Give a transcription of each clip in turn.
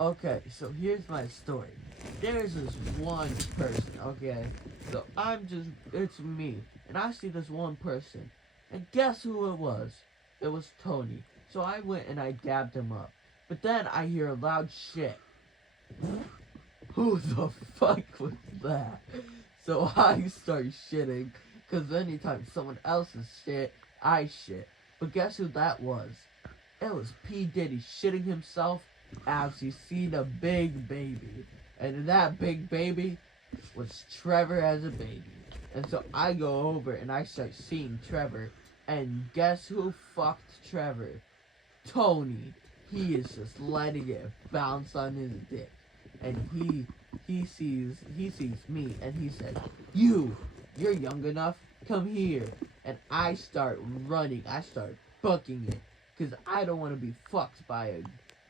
Okay, so here's my story. There's this one person, okay? So it's me. And I see this one person. And guess who it was? It was Tony. So I went and I dabbed him up. But then I hear a loud shit. Who the fuck was that? So I start shitting. Because anytime someone else's shit, I shit. But guess who that was? It was P. Diddy shitting himself as he seen a big baby. And that big baby was Trevor as a baby. And so I go over and I start seeing Trevor. And guess who fucked Trevor? Tony. He is just letting it bounce on his dick. And he sees me and he says, you're young enough, come here. And I start running, I start booking it. Because I don't want to be fucked by a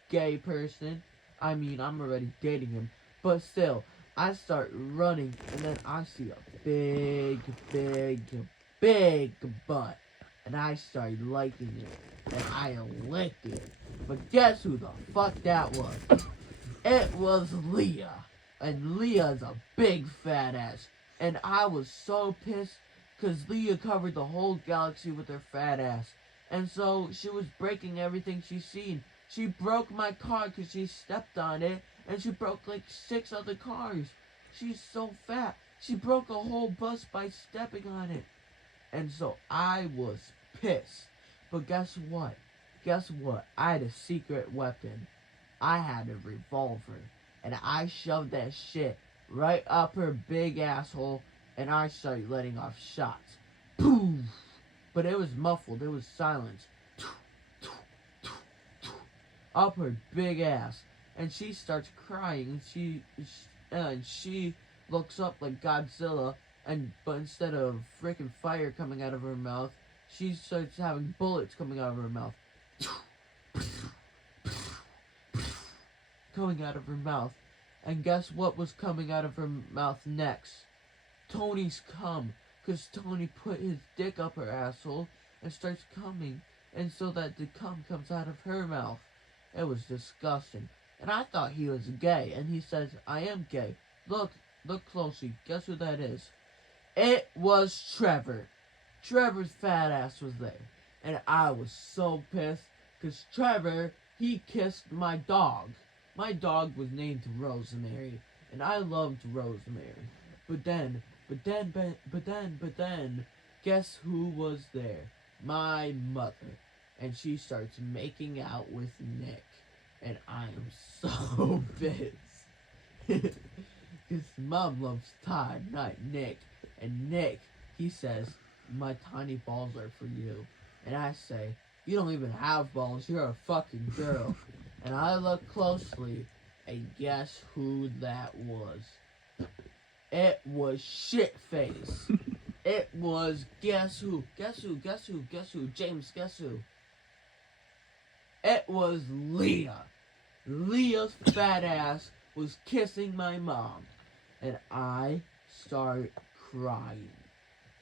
gay person. I mean, I'm already dating him. But still, I start running, and then I see a big butt. And I start liking it. And I licked it. But guess who the fuck that was? It was Leah. And Leah's a big fat ass. And I was so pissed because Leah covered the whole galaxy with her fat ass. And so she was breaking everything she's seen. She broke my car because she stepped on it. And she broke like 6 other cars. She's so fat. She broke a whole bus by stepping on it. And so I was pissed. But guess what? Guess what? I had a secret weapon. I had a revolver. And I shoved that shit right up her big asshole. And I started letting off shots. Poof! But it was muffled. It was silence. Up her big ass. And she starts crying. And she looks up like Godzilla. But instead of freaking fire coming out of her mouth, she starts having bullets coming out of her mouth. Coming out of her mouth. And guess what was coming out of her mouth next? Tony's cum. Because Tony put his dick up her asshole and starts coming. And so that the cum comes out of her mouth. It was disgusting. And I thought he was gay. And he says, I am gay. Look closely. Guess who that is? It was Trevor. Trevor's fat ass was there. And I was so pissed. Because Trevor, he kissed my dog. My dog was named Rosemary. And I loved Rosemary. But then, guess who was there? My mother. And she starts making out with Nick. And I am so pissed. Because Mom loves Todd, not Nick. And Nick, he says, my tiny balls are for you. And I say, you don't even have balls, you're a fucking girl. And I look closely, and guess who that was? It was Shitface. It was, guess who? James, guess who? It was Leah. Leah's fat ass was kissing my mom. And I start crying.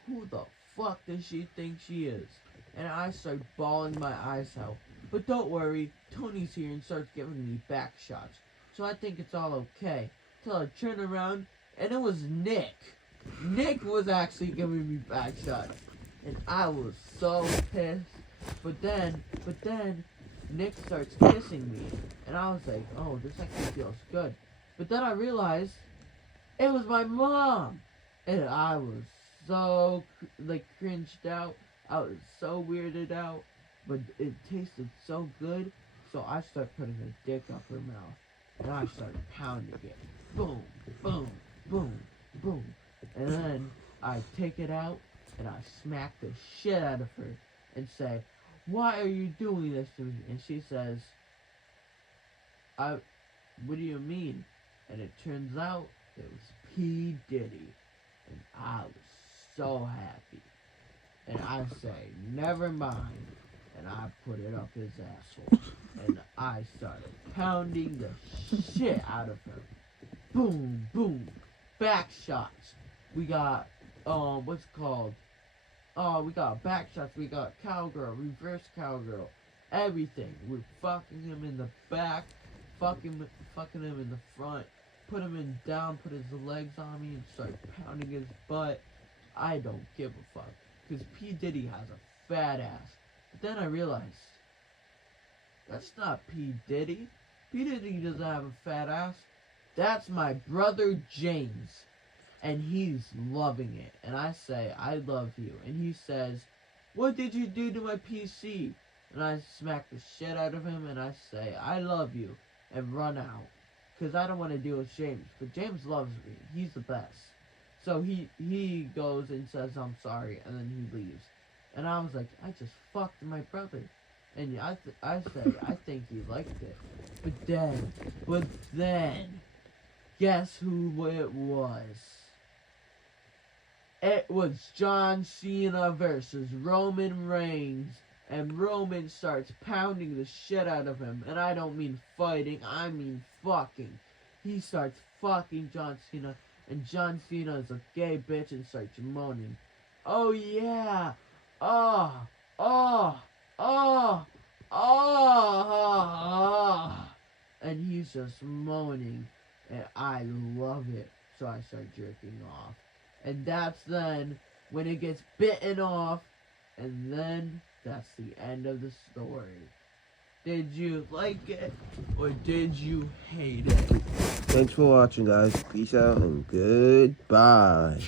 Who the fuck does she think she is? And I start bawling my eyes out. But don't worry, Tony's here and starts giving me back shots. So I think it's all okay. Till I turn around, and it was Nick. Nick was actually giving me back shots. And I was so pissed. But then, Nick starts kissing me. And I was like, oh, this actually feels good. But then I realized, it was my mom. And I was so, cringed out. I was so weirded out. But it tasted so good. So I started putting her dick up her mouth. And I started pounding it. Boom, boom, boom, boom. And then I take it out and I smack the shit out of her and say, why are you doing this to me? And she says, what do you mean? And it turns out it was P. Diddy. And I was so happy. And I say, never mind. And I put it up his asshole. And I started pounding the shit out of her. Boom, boom. Back shots. We got, what's it called? We got back shots. We got cowgirl, reverse cowgirl. Everything. We're fucking him in the back. fucking him in the front, put him in down, put his legs on me, and start pounding his butt. I don't give a fuck, because P. Diddy has a fat ass. But then I realized, that's not P. Diddy. P. Diddy doesn't have a fat ass. That's my brother James. And he's loving it. And I say, I love you. And he says, what did you do to my PC? And I smack the shit out of him and I say, I love you. And run out. Because I don't want to deal with James. But James loves me. He's the best. So he goes and says, I'm sorry. And then he leaves. And I was like, I just fucked my brother. And I say, I think he liked it. But then, guess who it was? It was John Cena versus Roman Reigns. And Roman starts pounding the shit out of him. And I don't mean fighting, I mean fucking. He starts fucking John Cena. And John Cena is a gay bitch and starts moaning. Oh yeah. Oh. And he's just moaning. And I love it. So I start jerking off. And that's then when it gets bitten off. And then that's the end of the story. Did you like it? Or did you hate it? Thanks for watching, guys. Peace out and goodbye.